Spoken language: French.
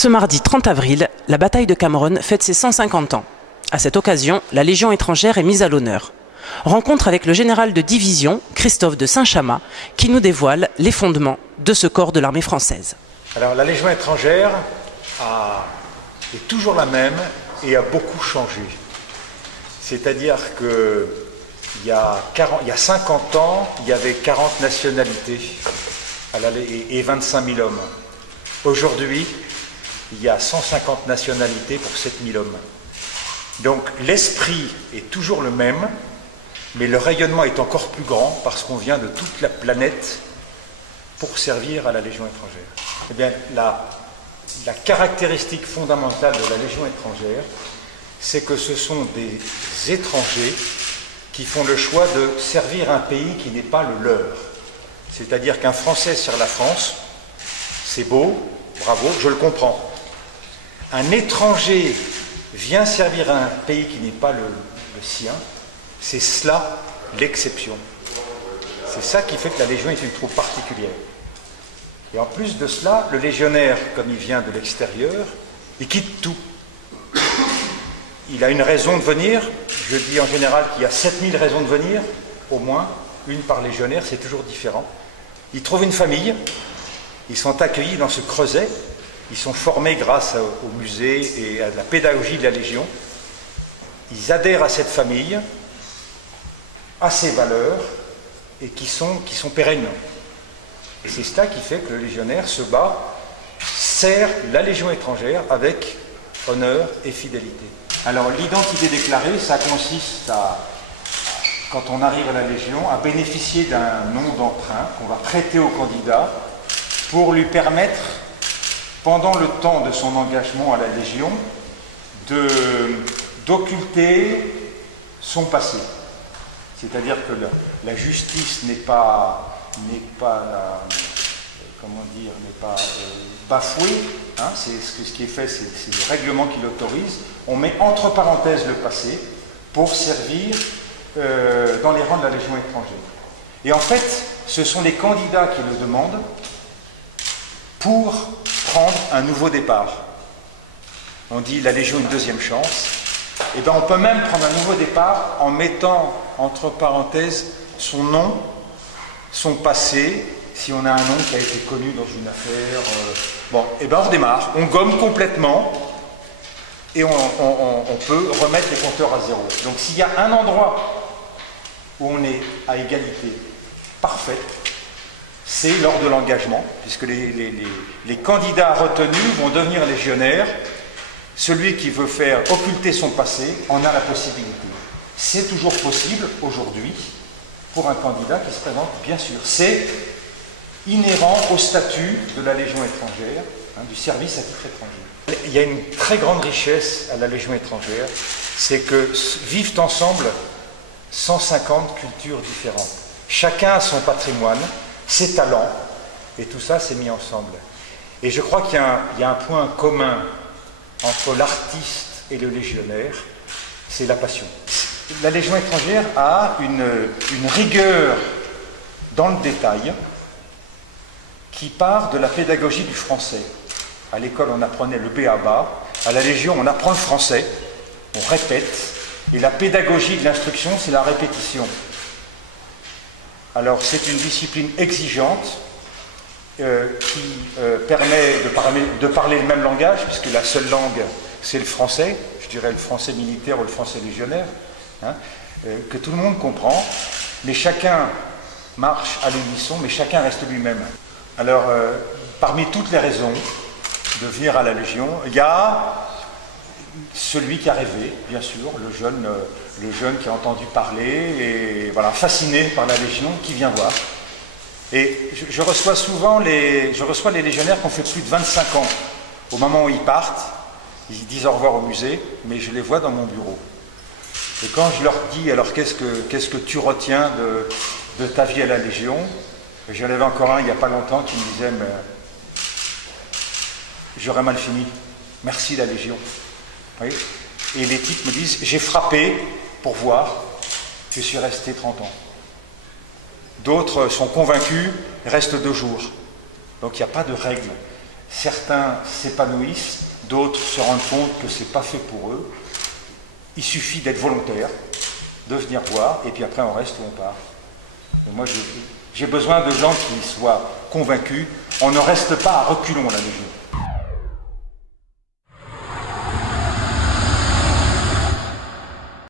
Ce mardi 30 avril, la bataille de Cameron fête ses 150 ans. À cette occasion, la Légion étrangère est mise à l'honneur. Rencontre avec le général de division, Christophe de Saint-Chamas, qui nous dévoile les fondements de ce corps de l'armée française. Alors la Légion étrangère est toujours la même et a beaucoup changé. C'est-à-dire qu'il y a 50 ans, il y avait 40 nationalités et 25 000 hommes. Aujourd'hui, il y a 150 nationalités pour 7 000 hommes. Donc l'esprit est toujours le même, mais le rayonnement est encore plus grand parce qu'on vient de toute la planète pour servir à la Légion étrangère. Eh bien, la caractéristique fondamentale de la Légion étrangère, c'est que ce sont des étrangers qui font le choix de servir un pays qui n'est pas le leur. C'est-à-dire qu'un Français sert la France, c'est beau, bravo, je le comprends. Un étranger vient servir un pays qui n'est pas le sien, c'est cela l'exception. C'est ça qui fait que la Légion est une troupe particulière. Et en plus de cela, le légionnaire, comme il vient de l'extérieur, il quitte tout. Il a une raison de venir. Je dis en général qu'il y a 7000 raisons de venir, au moins, une par légionnaire, c'est toujours différent. Ils trouvent une famille, ils sont accueillis dans ce creuset, ils sont formés grâce au musée et à la pédagogie de la Légion. Ils adhèrent à cette famille, à ses valeurs, et qui sont pérennes. Et c'est cela qui fait que le légionnaire se bat, sert la Légion étrangère avec honneur et fidélité. Alors l'identité déclarée, ça consiste quand on arrive à la Légion, à bénéficier d'un nom d'emprunt qu'on va prêter au candidat pour lui permettre, pendant le temps de son engagement à la Légion, d'occulter son passé. C'est-à-dire que la justice n'est pas bafouée, hein, ce qui est fait, c'est le règlement qui l'autorise. On met entre parenthèses le passé pour servir dans les rangs de la Légion étrangère. Et en fait, ce sont les candidats qui le demandent pour prendre un nouveau départ. On dit la Légion une deuxième chance. Et bien on peut même prendre un nouveau départ en mettant entre parenthèses son nom, son passé, si on a un nom qui a été connu dans une affaire. Bon, et bien on redémarre, on gomme complètement et on peut remettre les compteurs à zéro. Donc s'il y a un endroit où on est à égalité parfaite, c'est lors de l'engagement, puisque les candidats retenus vont devenir légionnaires. Celui qui veut faire occulter son passé en a la possibilité. C'est toujours possible aujourd'hui pour un candidat qui se présente, bien sûr. C'est inhérent au statut de la Légion étrangère, hein, du service à titre étranger. Il y a une très grande richesse à la Légion étrangère, c'est que vivent ensemble 150 cultures différentes. Chacun a son patrimoine, ses talents, et tout ça s'est mis ensemble. Et je crois qu'il y a un point commun entre l'artiste et le légionnaire, c'est la passion. La Légion étrangère a une rigueur dans le détail qui part de la pédagogie du français. À l'école, on apprenait le b.a.-ba. À la Légion, on apprend le français, on répète, et la pédagogie de l'instruction, c'est la répétition. Alors, c'est une discipline exigeante qui permet de parler le même langage, puisque la seule langue, c'est le français, je dirais le français militaire ou le français légionnaire, hein, que tout le monde comprend, mais chacun marche à l'unisson, mais chacun reste lui-même. Alors, parmi toutes les raisons de venir à la Légion, il y a celui qui a rêvé, bien sûr, le jeune qui a entendu parler, et voilà, fasciné par la Légion, qui vient voir. Et je reçois les légionnaires qui ont fait plus de 25 ans. Au moment où ils partent, ils disent au revoir au musée, mais je les vois dans mon bureau. Et quand je leur dis, alors qu'est-ce que tu retiens de ta vie à la Légion? J'en avais encore un il n'y a pas longtemps qui me disait, mais j'aurais mal fini, merci la Légion. Oui. Et les types me disent, j'ai frappé pour voir, je suis resté 30 ans. D'autres sont convaincus, restent 2 jours. Donc il n'y a pas de règle. certains s'épanouissent, d'autres se rendent compte que ce n'est pas fait pour eux. Il suffit d'être volontaire, de venir voir, et puis après on reste ou on part. Et moi j'ai besoin de gens qui soient convaincus. On ne reste pas à reculons à la Légion.